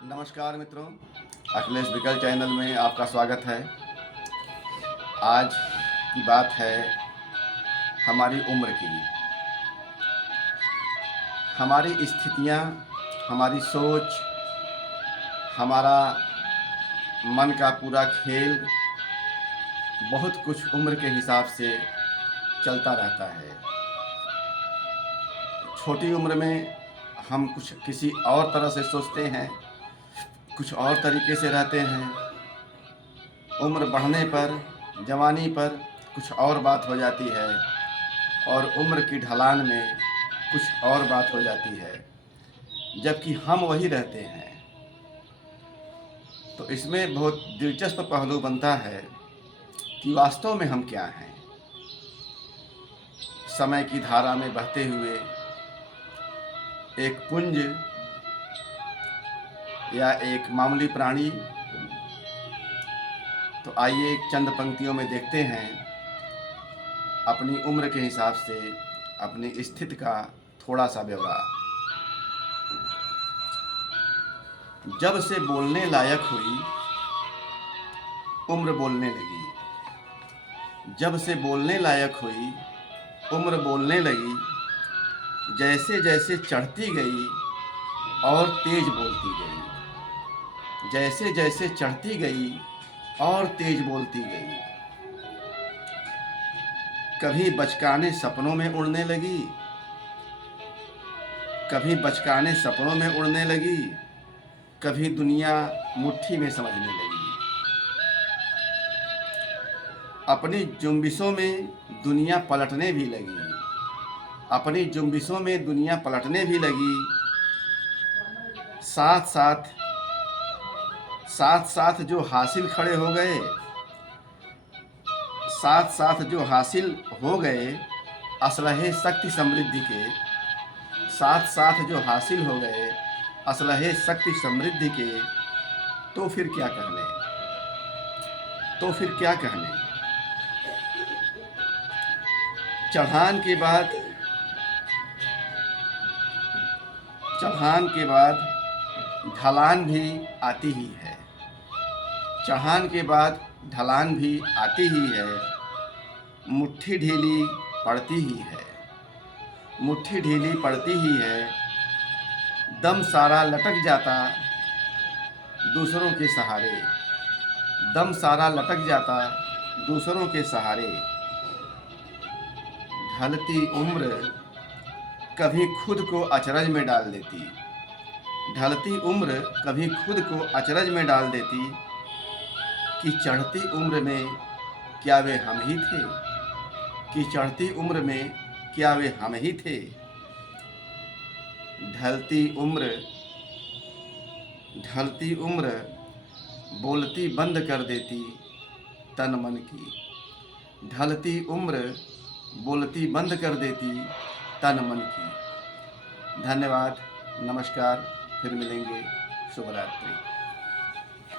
नमस्कार मित्रों, अखिलेश विकल चैनल में आपका स्वागत है। आज की बात है हमारी उम्र की। हमारी स्थितियाँ, हमारी सोच, हमारा मन का पूरा खेल बहुत कुछ उम्र के हिसाब से चलता रहता है। छोटी उम्र में हम कुछ किसी और तरह से सोचते हैं, कुछ और तरीके से रहते हैं। उम्र बढ़ने पर, जवानी पर कुछ और बात हो जाती है और उम्र की ढलान में कुछ और बात हो जाती है, जबकि हम वही रहते हैं। तो इसमें बहुत दिलचस्प पहलू बनता है कि वास्तव में हम क्या हैं। समय की धारा में बहते हुए एक पुंज या एक मामूली प्राणी। तो आइए चंद पंक्तियों में देखते हैं अपनी उम्र के हिसाब से अपनी स्थिति का थोड़ा सा ब्यौरा। जब से बोलने लायक हुई, उम्र बोलने लगी। जब से बोलने लायक हुई, उम्र बोलने लगी। जैसे जैसे चढ़ती गई और तेज बोलती गई। जैसे जैसे चढ़ती गई और तेज बोलती गई। कभी बचकाने सपनों में उड़ने लगी। कभी बचकाने सपनों में उड़ने लगी। कभी दुनिया मुट्ठी में समझने लगी। अपनी जुम्बिशों में दुनिया पलटने भी लगी। अपनी जुम्बिशों में दुनिया पलटने भी लगी। साथ साथ जो हासिल खड़े हो गए, साथ साथ जो हासिल हो गए असलहे शक्ति समृद्धि के। साथ साथ जो हासिल हो गए असलहे शक्ति समृद्धि के। तो फिर क्या कहने, तो फिर क्या कहने। चढ़ान के बाद ढलान भी आती ही है। चढ़ान के बाद ढलान भी आती ही है। मुट्ठी ढीली पड़ती ही है। मुट्ठी ढीली पड़ती ही है। दम सारा लटक जाता दूसरों के सहारे। दम सारा लटक जाता दूसरों के सहारे। ढलती उम्र कभी खुद को अचरज में डाल देती। ढलती उम्र कभी खुद को अचरज में डाल देती कि चढ़ती उम्र में क्या वे हम ही थे। कि चढ़ती उम्र में क्या वे हम ही थे। ढलती उम्र बोलती बंद कर देती तन मन की। ढलती उम्र बोलती बंद कर देती तन मन की। धन्यवाद, नमस्कार, फिर मिलेंगे। शुभ रात्रि।